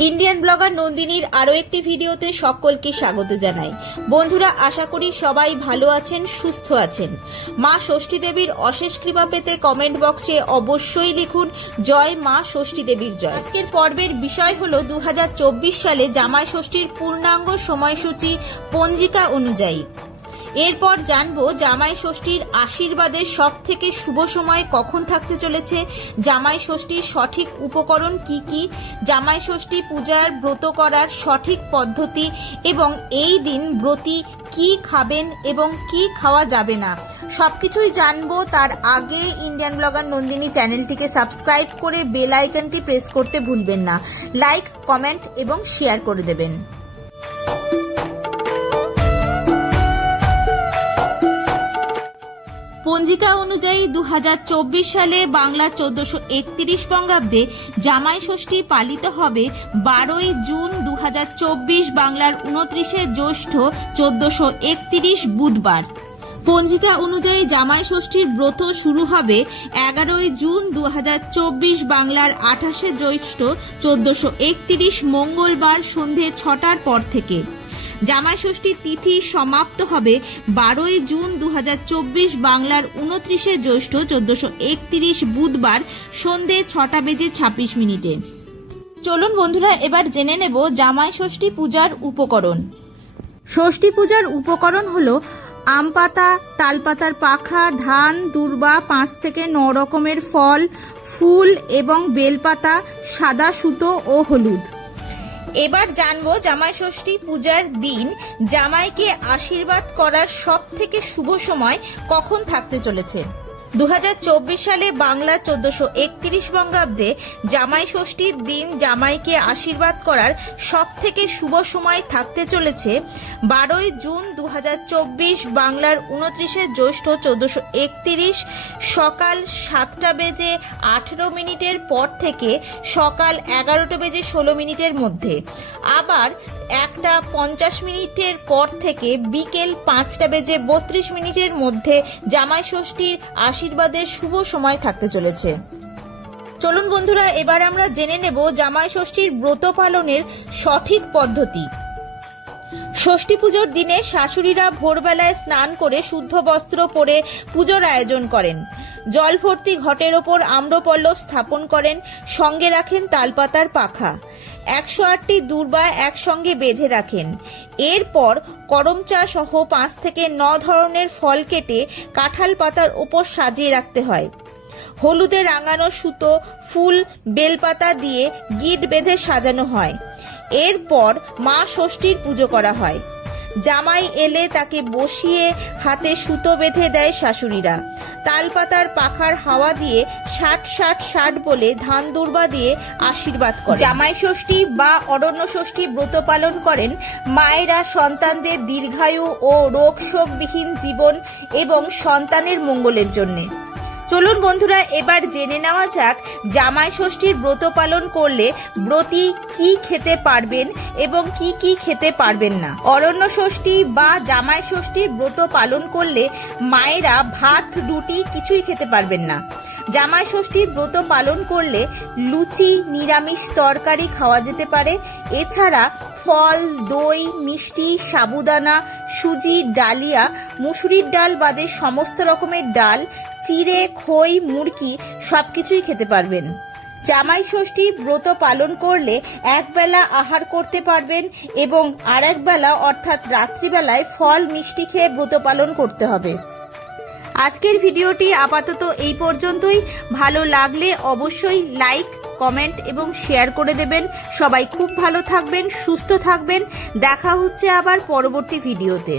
Indian blogger নন্দিনীর আরও একটি ভিডিওতে সকলকে স্বাগত জানাই। বন্ধুরা, আশা করি সবাই ভালো আছেন, সুস্থ আছেন। মা ষষ্ঠী দেবীর অশেষ কৃপা পেতে কমেন্ট বক্সে অবশ্যই লিখুন জয় মা ষষ্ঠী দেবীর জয়। আজকের পর্বের বিষয় হলো 2024 সালে জামাই ষষ্ঠীর পূর্ণাঙ্গ সময়সূচি পঞ্জিকা অনুযায়ী। এরপর জানবো জামাই ষষ্ঠীর আশীর্বাদের সব থেকে শুভ সময় কখন থাকতে চলেছে, জামাই ষষ্ঠীর সঠিক উপকরণ কি কি, জামাই ষষ্ঠী পূজার ব্রত করার সঠিক পদ্ধতি এবং এই দিন ব্রতী কি খাবেন এবং কি খাওয়া যাবে না, সবকিছুই জানবো। তার আগে ইন্ডিয়ান ব্লগার নন্দিনী চ্যানেলটিকে সাবস্ক্রাইব করে বেল আইকনটি প্রেস করতে ভুলবেন না। লাইক, কমেন্ট এবং শেয়ার করে দেবেন। পঞ্জিকা অনুযায়ী 2024 সালে বাংলা 1431 বঙ্গাব্দে জামাই ষষ্ঠী পালিত হবে 12ই জুন 2024, বাংলার 29শে জ্যৈষ্ঠ 1431 বুধবার। পঞ্জিকা অনুযায়ী জামাই ষষ্ঠীর ব্রত শুরু হবে 11ই জুন 2024, বাংলার 28শে জ্যৈষ্ঠ 1431 মঙ্গলবার সন্ধে 6টার পর থেকে। জামাই ষষ্ঠীর তিথি সমাপ্ত হবে 12ই জুন 2024, বাংলার 29শে জ্যৈষ্ঠ 1431 বুধবার সন্ধে 6:26। চলুন বন্ধুরা, এবার জেনে নেব জামাই ষষ্ঠী পূজার উপকরণ। ষষ্ঠী পূজার উপকরণ হলো আম পাতা, তালপাতার পাখা, ধান, দূর্বা, 5 থেকে 9 রকমের ফল, ফুল এবং বেলপাতা, সাদা সুতো ও হলুদ। এবার জানবো জামাই ষষ্ঠী পূজার দিন জামাইকে আশীর্বাদ করার সব থেকে শুভ সময় কখন থাকতে চলেছে। 2024 সালে বাংলা 1431 বঙ্গাব্দে জামাই ষষ্ঠীর দিন জামাইকে আশীর্বাদ করার সব থেকে শুভ সময় থাকতে চলেছে 12ই জুন 2024, বাংলার 29শে জ্যৈষ্ঠ 1431 সকাল 7:18 পর থেকে সকাল 11:16 মধ্যে, আবার 1:50 পর থেকে বিকেল 5:32 মধ্যে জামাই ষষ্ঠীর আশীর্বাদের শুভ সময় থাকতে চলেছে। চলুন বন্ধুরা, এবার আমরা জেনে নেব জামাই ষষ্ঠীর ব্রত পালনের সঠিক পদ্ধতি। ষষ্ঠী পুজোর দিনে শাশুড়িরা ভোরবেলায় স্নান করে শুদ্ধ বস্ত্র পরে পুজোর আয়োজন করেন, জল ভর্তি ঘটের ওপর আম্রপল্লব স্থাপন করেন, সঙ্গে রাখেন তালপাতার পাখা, 108টি দূর্বা একসঙ্গে বেঁধে রাখেন। এরপর করমচা সহ 5 থেকে 9 ধরনের ফল কেটে কাঁঠাল পাতার ওপর সাজিয়ে রাখতে হয়। হলুদে রাঙানো সুতো, ফুল, বেলপাতা দিয়ে গিট বেঁধে সাজানো হয়। এরপর মা ষষ্ঠীর পুজো করা হয়। জামাই এলে তাকে বসিয়ে হাতে সুতো বেঁধে দেয় শাশুড়িরা। তালপাতার পাখার হাওয়া দিয়ে 60-60-60 বলে ধান দূর্বা দিয়ে আশীর্বাদ করে। জামাই ষষ্ঠী বা অরণ্য ষষ্ঠী ব্রত পালন করেন মায়েরা সন্তানদের দীর্ঘায়ু ও রোগ শোকবিহীন জীবন এবং সন্তানের মঙ্গলের জন্য। চলুন বন্ধুরা, এবার জেনে নেওয়া যাক জামাই ষষ্ঠীর ব্রত পালন করলে ব্রতী কি খেতে পারবেন এবং কি কি খেতে পারবেন না। অরণ্য ষষ্ঠী বা জামাই ষষ্ঠীর ব্রত পালন করলে মায়েরা ভাত, রুটি কিছুই খেতে পারবেন না। জামাই ষষ্ঠীর ব্রত পালন করলে লুচি, নিরামিষ তরকারি খাওয়া যেতে পারে। এছাড়া ফল, দই, মিষ্টি, সাবুদানা, সুজি, ডালিয়া, মুসুরির ডাল বাদে সমস্ত রকমের ডাল, চিড়ে, খই, মুরকি সবকিছুই খেতে পারবেন। জামাই ষষ্ঠী ব্রত পালন করলে একবেলা আহার করতে পারবেন এবং আরেক বেলা অর্থাৎ রাত্রিবেলায় ফল, মিষ্টি খেয়ে ব্রত পালন করতে হবে। আজকের ভিডিওটি আপাতত এই পর্যন্তই। ভালো লাগলে অবশ্যই লাইক, কমেন্ট এবং শেয়ার করে দেবেন। সবাই খুব ভালো থাকবেন, সুস্থ থাকবেন। দেখা হচ্ছে আবার পরবর্তী ভিডিওতে।